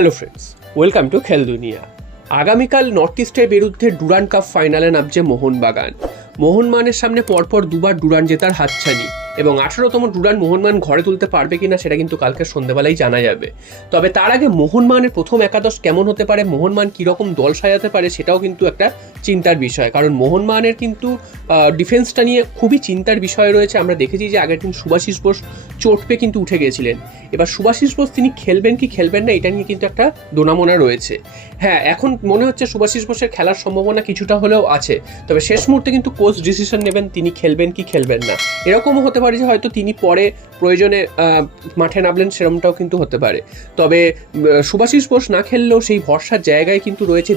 Hello friends, welcome to খেল দুনিয়া। আগামীকাল নর্থ ইস্টের বিরুদ্ধে ডুরান্ড কাপ ফাইনালে নামছে মোহনবাগান। মোহনবাগানের সামনে পরপর দুবার ডুরান্ড জেতার হাতছানি এবং 18তম ডুরান্ড মোহনবাগান ঘরে তুলতে পারবে কিনা সেটা কিন্তু কালকে সন্ধ্যাবেলায় জানা যাবে। তবে তার আগে মোহনবাগানের প্রথম একাদশ কেমন হতে পারে, মোহনবাগান কীরকম দল সাজাতে পারে সেটাও কিন্তু একটা চিন্তার বিষয়। কারণ মোহনবাগানের কিন্তু ডিফেন্সটা নিয়ে খুবই চিন্তার বিষয় রয়েছে। আমরা দেখেছি যে আগের দিন সুভাশিস বোস চোট পেয়ে কিন্তু উঠে গিয়েছিলেন। এবার সুভাশিস বোস তিনি খেলবেন কি খেলবেন না এটা নিয়ে কিন্তু একটা দোনামোনা রয়েছে। হ্যাঁ, এখন মনে হচ্ছে সুভাশিস বোসের খেলার সম্ভাবনা কিছুটা হলেও আছে, তবে শেষ মুহূর্তে কিন্তু কোচ ডিসিশন নেবেন তিনি খেলবেন কি খেলবেন না। এরকমও হতে পারে যে হয়তো তিনি পরে প্রয়োজনে মাঠে নামলেন, সেরকমটাও কিন্তু হতে পারে। তবে সুভাশিস বোস না খেললেও সেই ভরসার জায়গায় কিন্তু রয়েছে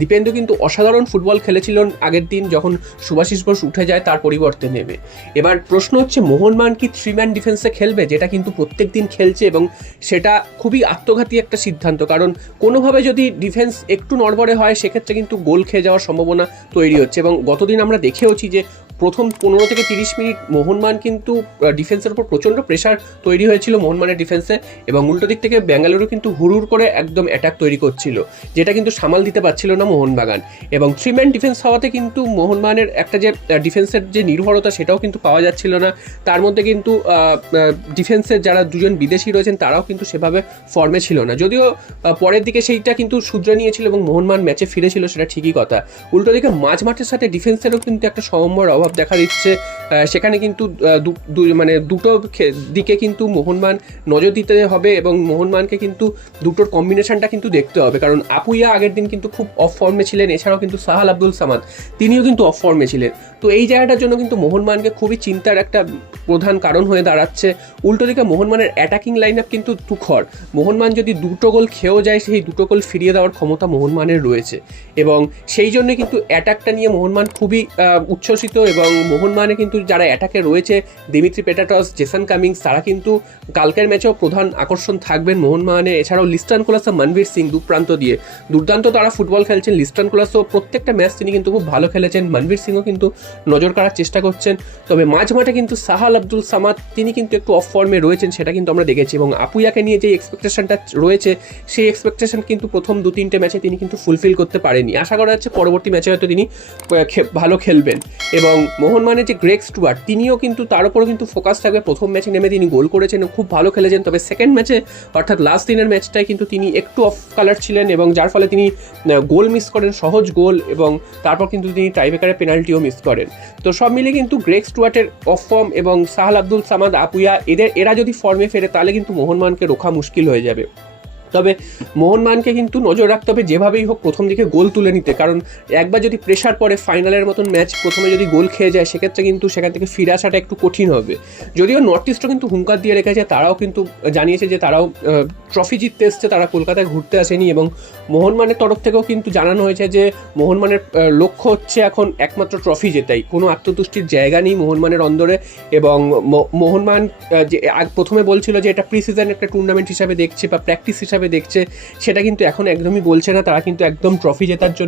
দীপেন্দু কিন্তু অসাধারণ ফুটবল খেলেছিলেন আগের দিন যখন সুভাশিস বোস উঠে যায় তার পরিবর্তে নেমে। এবার প্রশ্ন হচ্ছে মোহনবাগান কি 3-ম্যান ডিফেন্সে খেলবে, যেটা কিন্তু প্রত্যেক দিন খেলছে এবং সেটা খুবই আত্মঘাতী একটা সিদ্ধান্ত। কারণ কোনোভাবে যদি ডিফেন্স একটু নড়বড়ে হয় সেক্ষেত্রে কিন্তু গোল খেয়ে যাওয়ার সম্ভাবনা তৈরি হচ্ছে। এবং গতদিন আমরা দেখেওছি যে প্রথম 15 থেকে 30 মিনিট মোহনবাগান কিন্তু ডিফেন্সের উপর প্রচণ্ড প্রেশার তৈরি হয়েছিল মোহনবাগানের ডিফেন্সে, এবং উল্টো দিক থেকে বেঙ্গালুরু কিন্তু হুড় করে একদম অ্যাটাক তৈরি করছিল, যেটা কিন্তু সামাল দিতে পারছিল না মোহনবাগান। এবং 3-ম্যান ডিফেন্স হওয়াতে কিন্তু মোহনবাগানের একটা যে ডিফেন্সের যে নির্ভরতা সেটাও কিন্তু পাওয়া যাচ্ছিল না। তার মধ্যে কিন্তু ডিফেন্সের যারা দুজন বিদেশি রয়েছেন তারাও কিন্তু সেভাবে ফর্মে ছিল না, যদিও পরের দিকে সেইটা কিন্তু শুধরে নিয়েছিল এবং মোহনবাগান ম্যাচে ফিরেছিল, সেটা ঠিকই কথা। উল্টো দিকে মাঝমাঠের সাথে ডিফেন্সেরও কিন্তু একটা সমন্বয়ের অভাব দেখা দিচ্ছে। সেখানে কিন্তু দুটো দিকে কিন্তু মোহনবাগান নজর দিতে হবে এবং মোহনবাগানকে কিন্তু দুটোর কম্বিনেশনটা কিন্তু দেখতে হবে। কারণ আপুইয়া আগের দিন কিন্তু খুব অফ ফর্মে ছিলেন, এছাড়াও কিন্তু সাহাল আব্দুল সামাদ তিনিও কিন্তু অফ ফর্মে ছিলেন। তো এই জায়গাটার জন্য কিন্তু মোহনবাগানকে খুবই চিন্তার একটা প্রধান কারণ হয়ে দাঁড়াচ্ছে। উল্টো দিকে মোহনবাগানের অ্যাটাকিং লাইন আপ কিন্তু তুখর। মোহনবাগান যদি দুটো গোল খেয়েও যায় সেই দুটো গোল ফিরিয়ে দেওয়ার ক্ষমতা মোহনবাগানের রয়েছে, এবং সেই জন্য কিন্তু অ্যাটাকটা নিয়ে মোহনবাগান খুবই উচ্ছ্বসিত। এবং মোহনবাগানে কিন্তু যারা অ্যাটাকে রয়েছে দিমিত্রি পেটাটস, জেসন কামিংস, তারা কিন্তু কালকের ম্যাচেও প্রধান আকর্ষণ থাকবেন মোহনবাগানে। এছাড়াও লিস্টন কোলাস, মনবীর সিং দুপ্রান্ত দিয়ে দুর্দান্ত তারা ফুটবল খেলছেন। লিস্টন কোলাসও প্রত্যেকটা ম্যাচ তিনি কিন্তু খুব ভালো খেলেছেন, মনবীর সিংও কিন্তু নজর কাড়ার চেষ্টা করছেন। তবে মাঝমাঠে কিন্তু সাহাল আব্দুল সামাদ তিনি কিন্তু একটু অফ ফর্মে রয়েছেন, সেটা কিন্তু আমরা দেখেছি। এবং আপুইয়াকে নিয়ে যে এক্সপেকটেশনটা রয়েছে সেই এক্সপেকটেশন কিন্তু প্রথম 2-3টে ম্যাচে তিনি কিন্তু ফুলফিল করতে পারেনি। আশা করা যাচ্ছে পরবর্তী ম্যাচে হয়তো তিনি ভালো খেলবেন। এবং মোহনবাগানের যে গ্রেগ স্টুয়ার্ট তিনিও কিন্তু তার উপরও কিন্তু ফোকাস থাকবে। প্রথম ম্যাচে নেমে তিনি গোল করেছেন, খুব ভালো খেলেছেন। তবে সেকেন্ড ম্যাচে অর্থাৎ লাস্ট দিনের ম্যাচটায় কিন্তু তিনি একটু অফ কালার ছিলেন এবং যার ফলে তিনি গোল মিস করেন, সহজ গোল, এবং তারপর কিন্তু তিনি টাইব্রেকারে পেনাল্টিও মিস করেন। তো সব মিলিয়ে কিন্তু গ্রেগ স্টুয়ার্টের অফ ফর্ম এবং সাহাল আব্দুল সামাদ, আপুইয়া এরা যদি ফর্মে ফেরে তাহলে কিন্তু মোহনবাগানকে রোখা মুশকিল হয়ে যাবে। তবে মোহনবাগানকে কিন্তু নজর রাখতে হবে যেভাবেই হোক প্রথম দিকে গোল তুলে নিতে, কারণ একবার যদি প্রেশার পড়ে ফাইনালের মতন ম্যাচ প্রথমে যদি গোল খেয়ে যায় সেক্ষেত্রে কিন্তু সেখান থেকে ফিরে আসাটা একটু কঠিন হবে। যদিও নর্থ ইস্টও কিন্তু হুঙ্কার দিয়ে রেখেছে, তারাও কিন্তু জানিয়েছে যে তারাও ট্রফি জিততে এসছে, তারা কলকাতায় ঘুরতে আসেনি। এবং মোহনবাগানের তরফ থেকেও কিন্তু জানানো হয়েছে যে মোহনবাগানের লক্ষ্য হচ্ছে এখন একমাত্র ট্রফি জেতাই, কোনো আত্মতুষ্টির জায়গা নেই মোহনবাগানের অন্দরে। এবং মোহনবাগান যে প্রথমে বলছিল যে এটা প্রি সিজন একটা টুর্নামেন্ট হিসাবে দেখছে বা প্র্যাকটিস হিসাবে দেখছে, সেটা কিন্তু এখন একদমই বলছে না, তারা কিন্তু একদম ট্রফি জেতার জন্য